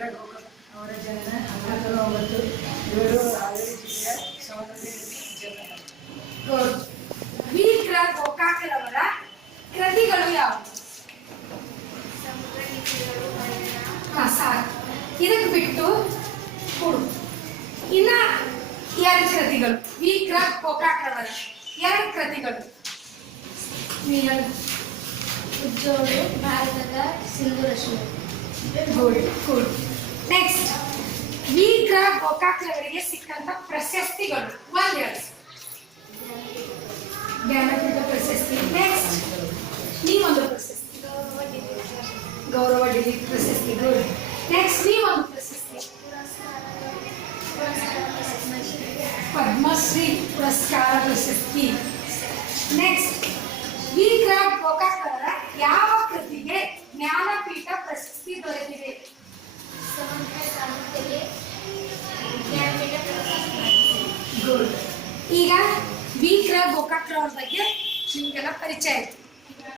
ಅವರ ಜನನ 1909 ಇವರು ಹಾವೇರಿ ಜಿಲ್ಲೆಯ ಸವಣೂರಿನ ಜನರು. ವಿ. ಕೃ. ಗೋಕಾಕ್ರವರ ಕೃತಿಗಳು ಯಾವುವು? ಸಾಕು. ಇದಕ್ಕೆ ಬಿಟ್ಟು ಕೊಡು. ಇನ್ನ ಎರಡು ಕೃತಿಗಳು ವಿ. ಕೃ. ಗೋಕಾಕ್ರವರ ಎರಡು ಕೃತಿಗಳು. ಉಜ್ಜೋಳು ಭಾರತದ ಸಿಂಧು ರಶ್ಮಿ. ಗುಡ್. ನೆಕ್ಸ್ಟ್, ವಿ. ಕೃ. ಗೋಕಾಕ್ರವರಿಗೆ ಸಿಕ್ಕಂತ ಪ್ರಶಸ್ತಿಗಳು ಒಂದೆರಡು. ಜ್ಞಾನಪೀಠ ಪ್ರಶಸ್ತಿ. ನೆಕ್ಸ್ಟ್, ನೀವೊಂದು ಪ್ರಶಸ್ತಿ. ಗೌರವ ಡಿಗ್ರಿ ಪ್ರಶಸ್ತಿ. ಗುಡ್. ನೆಕ್ಸ್ಟ್, ನೀವೊಂದು ಪ್ರಶಸ್ತಿ. ಪದ್ಮಶ್ರೀ ಪುರಸ್ಕಾರ ಪ್ರಶಸ್ತಿ. ನೆಕ್ಸ್ಟ್, ವಿ. ಕೃ. ಗೋಕಾಕ್ರವರ ಯಾವ ಕೃತಿಗೆ ಜ್ಞಾನಪೀಠ ಪ್ರಶಸ್ತಿ ದೊರೆತಿದೆ? ಗುಡ್. ಈಗ ವಿ. ಕೃ. ಗೋಕಾಕ್ರವರ ಬಗ್ಗೆ ನಿಮಗೆಲ್ಲ ಪರಿಚಯ ಆಯ್ತು.